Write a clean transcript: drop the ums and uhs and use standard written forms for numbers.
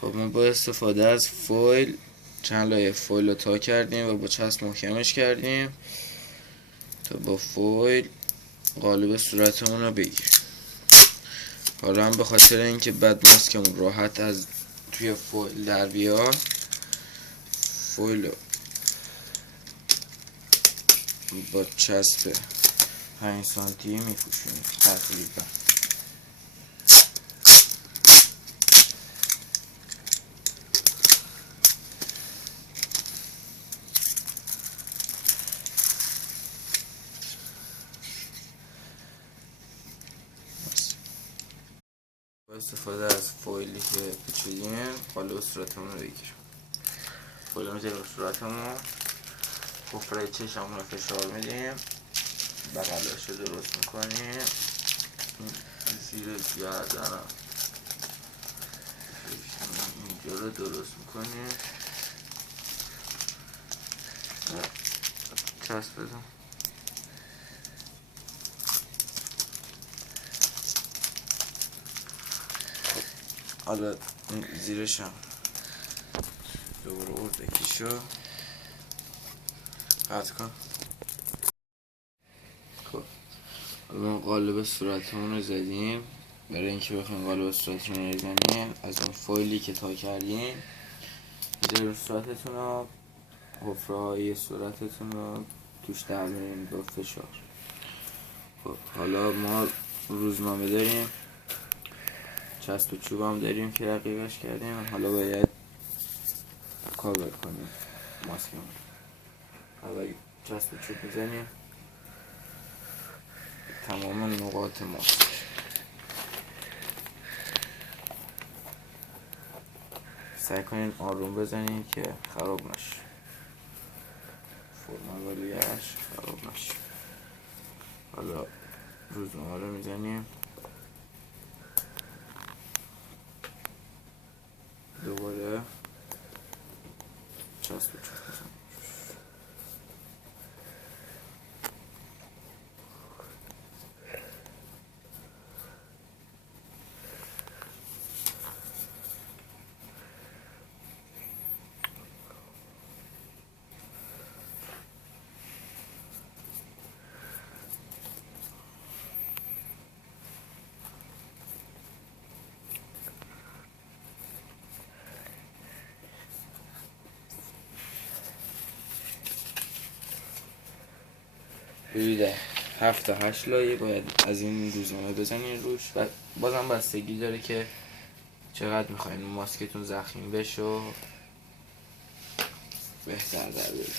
خب ما با استفاده از فویل چند لایه فویل رو تا کردیم و با چسب محکمش کردیم تا با فویل قالب صورتمون رو بگیریم. حالا هم به خاطر اینکه بعد ماسکمون راحت از توی فویل در بیاد، فویل رو با چسب 5 سانتی میپوشونیم تقریبا. با استفاده از فویلی که پیچیدیم قالب صورتمون رو بگیریم. فویل رو میذاریم صورتمون، حفره چشممون رو فشار میدیم، بغلش رو درست میکنیم، زیر گردن اینجا رو درست میکنیم، چسب بزن. حالا زیرش هم دوباره اردکیشو قطع کن. خب حالا قالب صورتمون رو زدیم. برای اینکه بخوایم قالب صورتمون رو بزنیم از اون فویلی که تا کردیم میذاریم صورتتون رو، حفره های صورتتون رو توش در میاریم با فشار. خب حالا ما روزنامه داریم، چسب چوب هم داریم که رقیقش کردیم. حالا باید کاور کنیم ماسکمون. حالا چسب چوب بزنیم تمام نقاط ماسک. سعی کنین آروم بزنین که خراب نشه، فرم اولیه‌اش خراب نشه. حالا روزنامه رو میزنیم، دوباره چسب چوب بزنیم. حدود 7 تا 8 لایه باید از این روزنامه بزنین روش و بازم بستگی داره که چقدر میخواین ماسکتون زخمی بشه و بهتر در بیاد.